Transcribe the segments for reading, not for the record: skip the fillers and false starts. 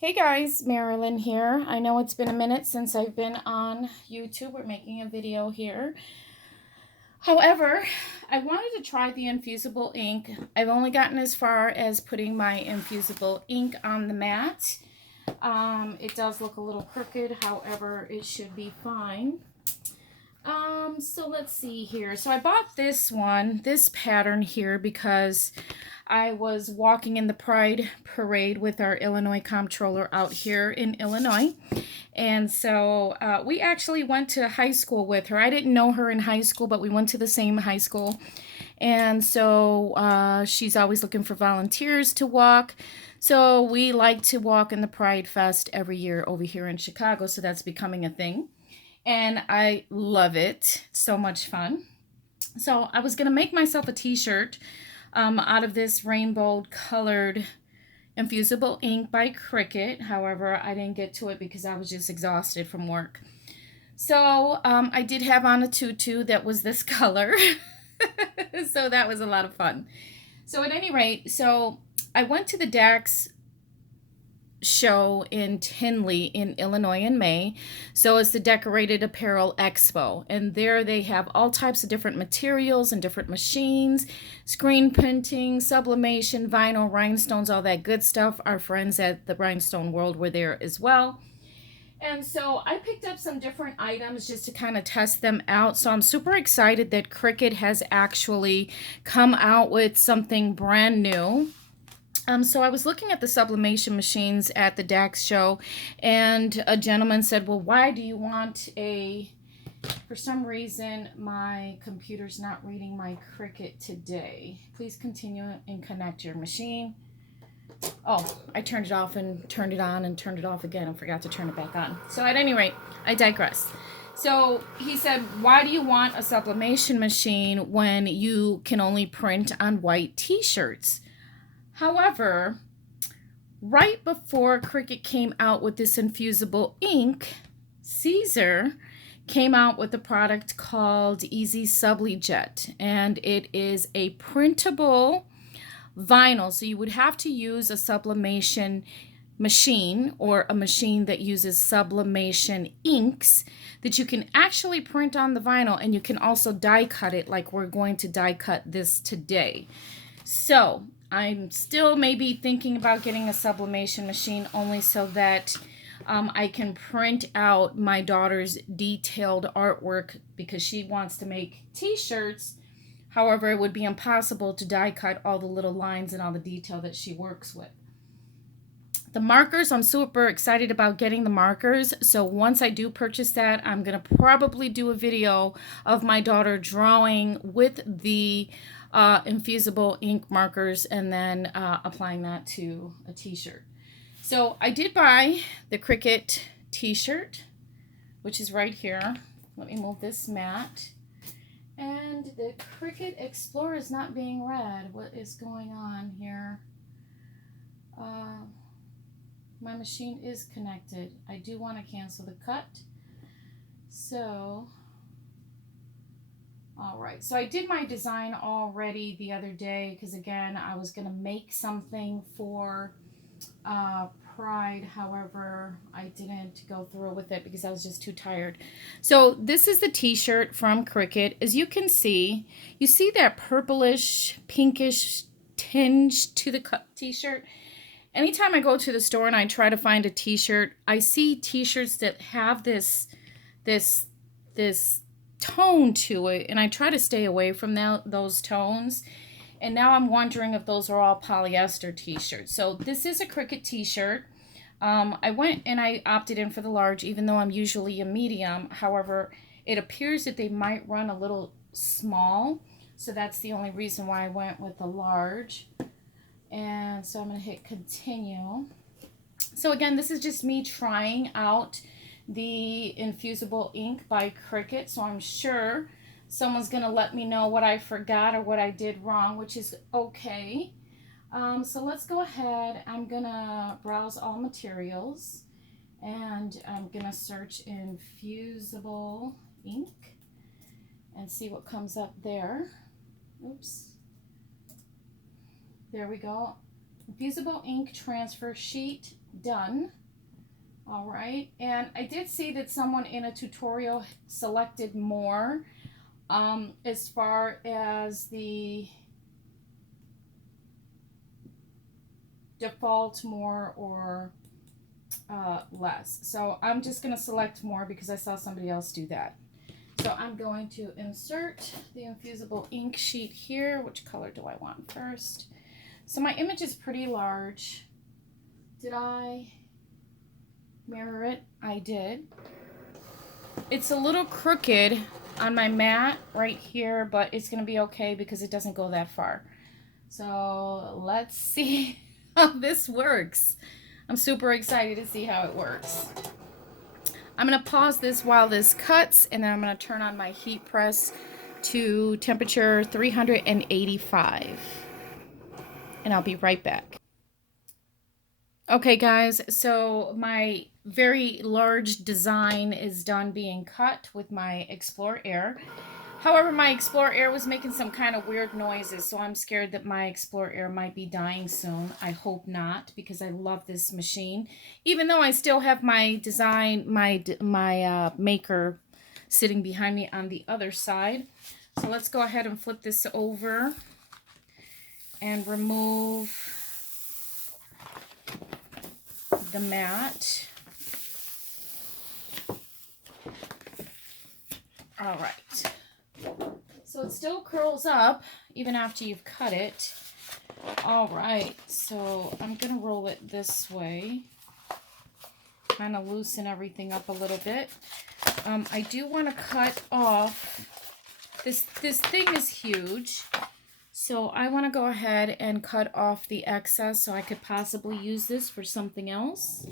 Hey guys, Marilyn here. I know it's been a minute since I've been on YouTube or making a video here. However, I wanted to try the infusible ink. I've only gotten as far as putting my infusible ink on the mat. It does look a little crooked, however, it should be fine. So let's see here. So I bought this pattern here because I was walking in the Pride Parade with our Illinois comptroller out here in Illinois. And so we actually went to high school with her. I didn't know her in high school, but we went to the same high school. And so she's always looking for volunteers to walk. So we like to walk in the Pride Fest every year over here in Chicago. So that's becoming a thing. And I love it. So much fun. So I was going to make myself a t-shirt out of this rainbow colored infusible ink by Cricut. However, I didn't get to it because I was just exhausted from work. So I did have on a tutu that was this color. So that was a lot of fun. So at any rate, so I went to the Dax show in Tinley in Illinois in May. So it's the Decorated Apparel Expo, and there they have all types of different materials and different machines, screen printing, sublimation, vinyl, rhinestones, all that good stuff. Our friends at the Rhinestone World were there as well. And so I picked up some different items just to kind of test them out. So I'm super excited that Cricut has actually come out with something brand new. So I was looking at the sublimation machines at the Dax show, and a gentleman said, well, why do you want for some reason, my computer's not reading my Cricut today. Please continue and connect your machine. Oh, I turned it off and turned it on and turned it off again and forgot to turn it back on. So at any rate, I digress. So he said, why do you want a sublimation machine when you can only print on white t-shirts? However, right before Cricut came out with this infusible ink, Caesar came out with a product called Easy SubliJet, and it is a printable vinyl. So you would have to use a sublimation machine or a machine that uses sublimation inks that you can actually print on the vinyl, and you can also die cut it like we're going to die cut this today. So I'm still maybe thinking about getting a sublimation machine only so that I can print out my daughter's detailed artwork because she wants to make t-shirts. However, it would be impossible to die cut all the little lines and all the detail that she works with. The markers, I'm super excited about getting the markers. So once I do purchase that, I'm going to probably do a video of my daughter drawing with the infusible ink markers and then applying that to a t-shirt. So I did buy the Cricut t-shirt, which is right here. Let me move this mat. And the Cricut Explore is not being read. What is going on here? My machine is connected. I do want to cancel the cut. So, all right. So I did my design already the other day because, again, I was going to make something for Pride. However, I didn't go through with it because I was just too tired. So this is the t-shirt from Cricut. As you can see, you see that purplish, pinkish tinge to the t-shirt. Anytime I go to the store and I try to find a t-shirt, I see t-shirts that have this tone to it, and I try to stay away from those tones. And now I'm wondering if those are all polyester t-shirts. So this is a Cricut t-shirt. I went and I opted in for the large, even though I'm usually a medium. However, it appears that they might run a little small. So that's the only reason why I went with the large. And so I'm going to hit continue. So again, this is just me trying out the infusible ink by Cricut. So I'm sure someone's going to let me know what I forgot or what I did wrong, which is okay. So let's go ahead. I'm going to browse all materials, and I'm going to search infusible ink and see what comes up there. Oops. There we go. Infusible ink transfer sheet done. All right, and I did see that someone in a tutorial selected more as far as the default more or less. So I'm just going to select more because I saw somebody else do that. So I'm going to insert the infusible ink sheet here. Which color do I want first? So my image is pretty large. Did I mirror it? I did. It's a little crooked on my mat right here, but it's going to be okay because it doesn't go that far. So let's see how this works. I'm super excited to see how it works. I'm going to pause this while this cuts, and then I'm going to turn on my heat press to temperature 385. And I'll be right back. Okay guys, so my very large design is done being cut with my Explore Air. However, my Explore Air was making some kind of weird noises, so I'm scared that my Explore Air might be dying soon. I hope not, because I love this machine. Even though I still have my design, my maker sitting behind me on the other side. So let's go ahead and flip this over and remove the mat. All right. So it still curls up even after you've cut it. All right, so I'm gonna roll it this way, kind of loosen everything up a little bit. I do want to cut off this thing is huge, so I want to go ahead and cut off the excess so I could possibly use this for something else.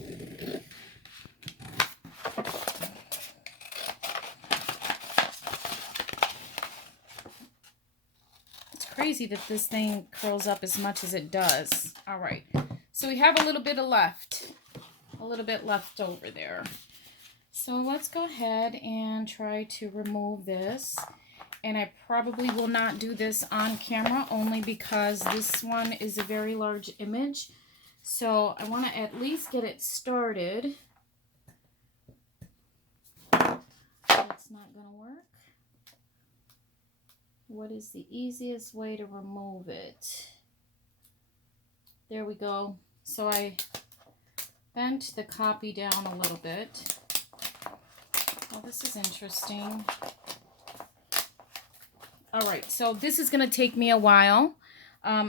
Crazy that this thing curls up as much as it does. All right, so we have a little bit left over there. So let's go ahead and try to remove this. And I probably will not do this on camera only because this one is a very large image. So I want to at least get it started. That's not going to work. What is the easiest way to remove it? There we go. So I bent the copy down a little bit. Oh, this is interesting. All right, so this is going to take me a while.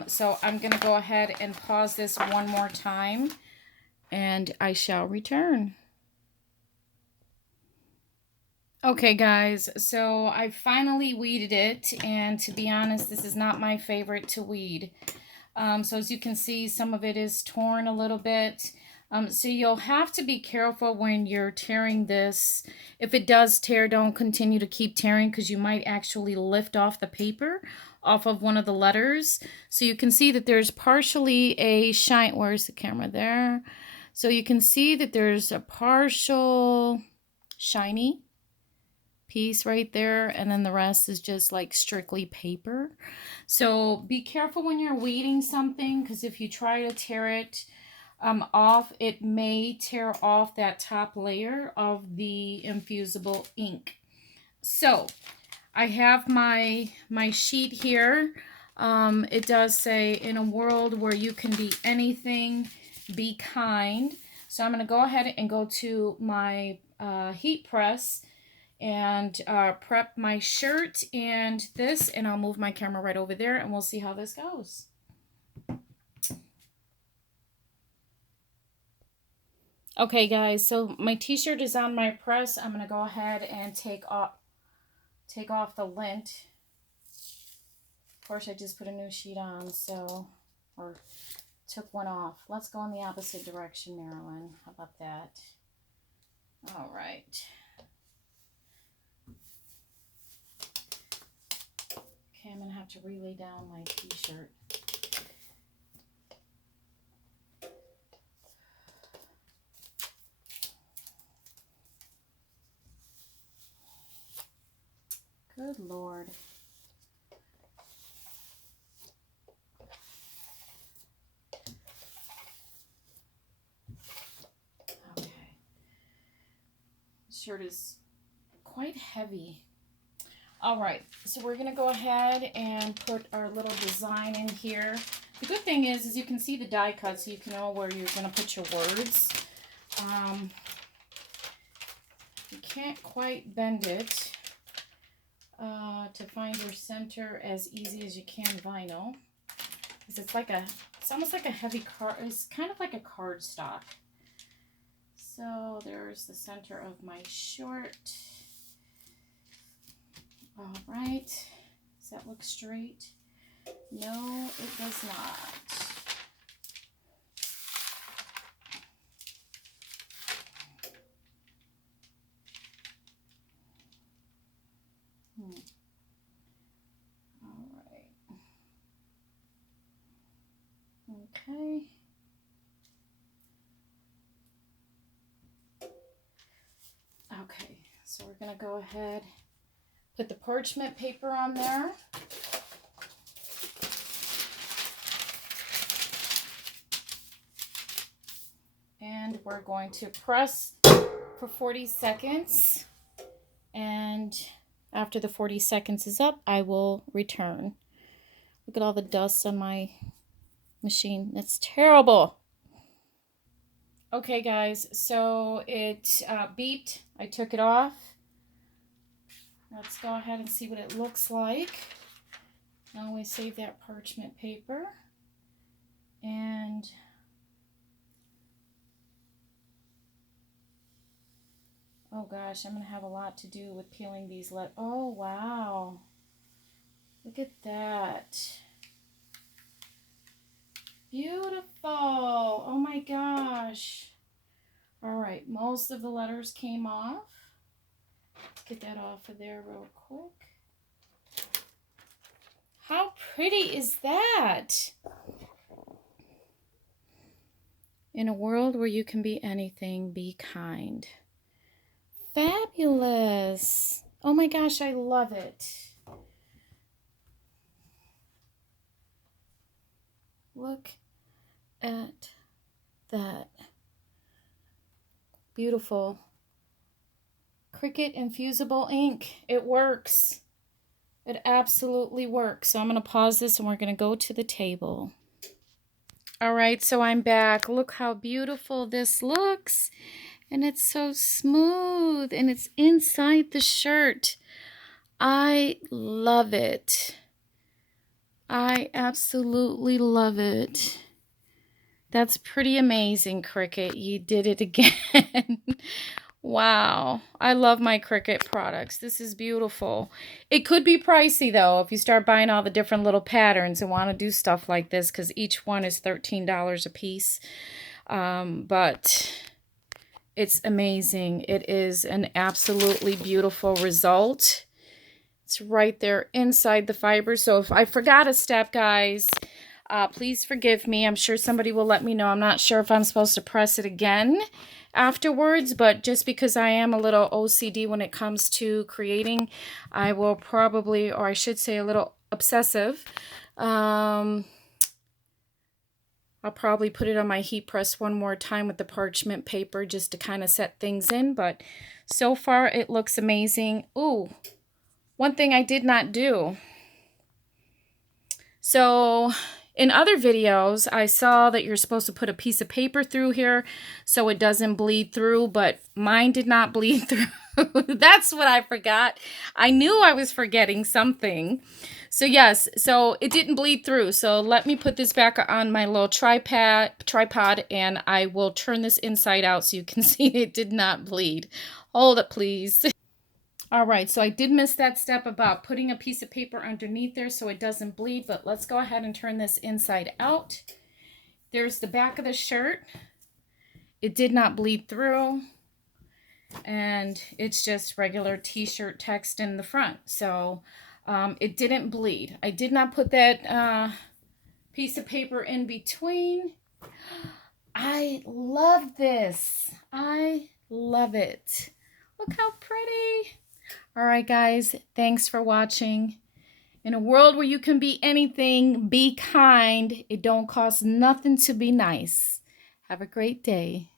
So I'm going to go ahead and pause this one more time, and I shall return. Okay guys, so I finally weeded it, and to be honest, this is not my favorite to weed. So as you can see, some of it is torn a little bit. So you'll have to be careful when you're tearing this. If it does tear, don't continue to keep tearing because you might actually lift off the paper off of one of the letters. So you can see that there's partially a shine. Where's the camera there? So you can see that there's a partial shiny piece right there, and then the rest is just like strictly paper. So be careful when you're weeding something, because if you try to tear it off, it may tear off that top layer of the infusible ink. So I have my sheet here. It does say, in a world where you can be anything, be kind. So I'm going to go ahead and go to my heat press and prep my shirt and this, and I'll move my camera right over there and we'll see how this goes. Okay guys, so my t-shirt is on my press. I'm gonna go ahead and take off the lint. Of course I just put a new sheet on, so, or took one off. Let's go in the opposite direction, Marilyn. How about that? All right. Okay, I'm going to have to relay down my t-shirt. Good Lord. shirt is quite heavy. All right, so we're gonna go ahead and put our little design in here. The good thing is you can see the die cut, so you can know where you're gonna put your words. You can't quite bend it to find your center as easy as you can vinyl, because it's almost like a heavy card. It's kind of like a cardstock. So there's the center of my short. All right, does that look straight? No, it does not. All right. Okay. Okay, so we're gonna go ahead, put the parchment paper on there. And we're going to press for 40 seconds. And after the 40 seconds is up, I will return. Look at all the dust on my machine. It's terrible. Okay, guys, so it beeped. I took it off. Let's go ahead and see what it looks like. Now we save that parchment paper. And oh gosh, I'm going to have a lot to do with peeling these. Oh, wow. Look at that. Beautiful. Oh my gosh. All right, most of the letters came off. Let's get that off of there real quick. How pretty is that? In a world where you can be anything, be kind. Fabulous. Oh my gosh, I love it. Look at that. Beautiful. Cricut Infusible Ink. It works. It absolutely works. So I'm going to pause this and we're going to go to the table. All right, so I'm back. Look how beautiful this looks. And it's so smooth. And it's inside the shirt. I love it. I absolutely love it. That's pretty amazing, Cricut. You did it again. Wow. I love my Cricut products. This is beautiful. It could be pricey, though, if you start buying all the different little patterns and want to do stuff like this, because each one is $13 a piece. But it's amazing. It is an absolutely beautiful result. It's right there inside the fiber. So if I forgot a step, guys, please forgive me. I'm sure somebody will let me know. I'm not sure if I'm supposed to press it again afterwards, but just because I am a little OCD when it comes to creating, I will probably, or I should say a little obsessive, I'll probably put it on my heat press one more time with the parchment paper just to kind of set things in, but so far it looks amazing. Ooh, one thing I did not do. So in other videos, I saw that you're supposed to put a piece of paper through here so it doesn't bleed through, but mine did not bleed through. That's what I forgot. I knew I was forgetting something. So yes, so it didn't bleed through. So let me put this back on my little tripod and I will turn this inside out so you can see it did not bleed. Hold it, please. All right, so I did miss that step about putting a piece of paper underneath there so it doesn't bleed, but let's go ahead and turn this inside out. There's the back of the shirt. It did not bleed through, and it's just regular t-shirt text in the front. So it didn't bleed. I did not put that piece of paper in between. I love this. I love it. Look how pretty. All right, guys, thanks for watching. In a world where you can be anything, be kind. It don't cost nothing to be nice. Have a great day.